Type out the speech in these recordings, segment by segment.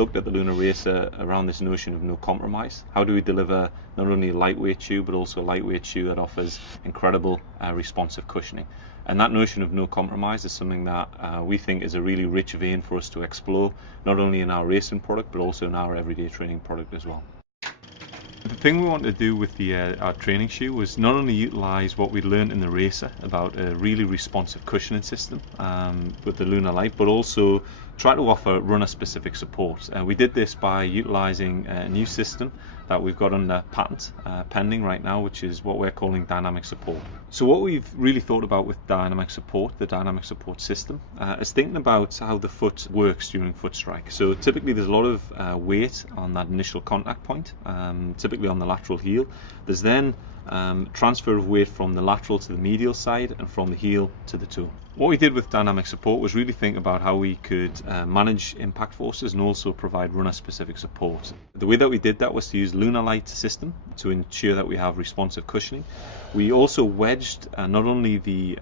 looked at the Lunar Racer around this notion of no compromise. How do we deliver not only a lightweight shoe, but also a lightweight shoe that offers incredible responsive cushioning? And that notion of no compromise is something that we think is a really rich vein for us to explore, not only in our racing product, but also in our everyday training product as well. The thing we wanted to do with our training shoe was not only utilise what we'd learned in the Racer about a really responsive cushioning system with the Lunar Light, but also try to offer runner-specific support. We did this by utilising a new system that we've got under patent pending right now, which is what we're calling dynamic support. So what we've really thought about with dynamic support, the dynamic support system, is thinking about how the foot works during foot strike. So typically there's a lot of weight on that initial contact point, typically on the lateral heel. There's then transfer of weight from the lateral to the medial side and from the heel to the toe. What we did with dynamic support was really think about how we could manage impact forces and also provide runner specific support. The way that we did that was to use Lunar Light system to ensure that we have responsive cushioning. We also wedged not only the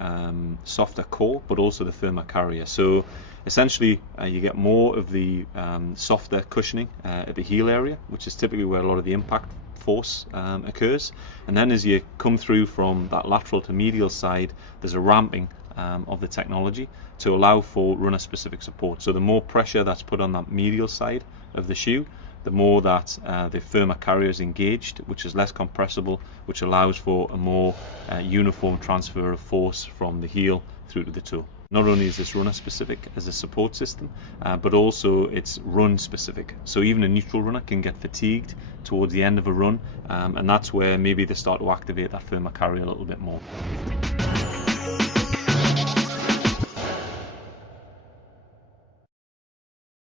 softer core but also the firmer carrier. So essentially you get more of the softer cushioning at the heel area, which is typically where a lot of the impact force occurs, and then as you come through from that lateral to medial side, there's a ramping of the technology to allow for runner specific support. So the more pressure that's put on that medial side of the shoe, the more that the firmer carrier is engaged, which is less compressible, which allows for a more uniform transfer of force from the heel through to the toe. Not only is this runner specific as a support system, but also it's run specific. So even a neutral runner can get fatigued towards the end of a run, and that's where maybe they start to activate that firmer carrier a little bit more.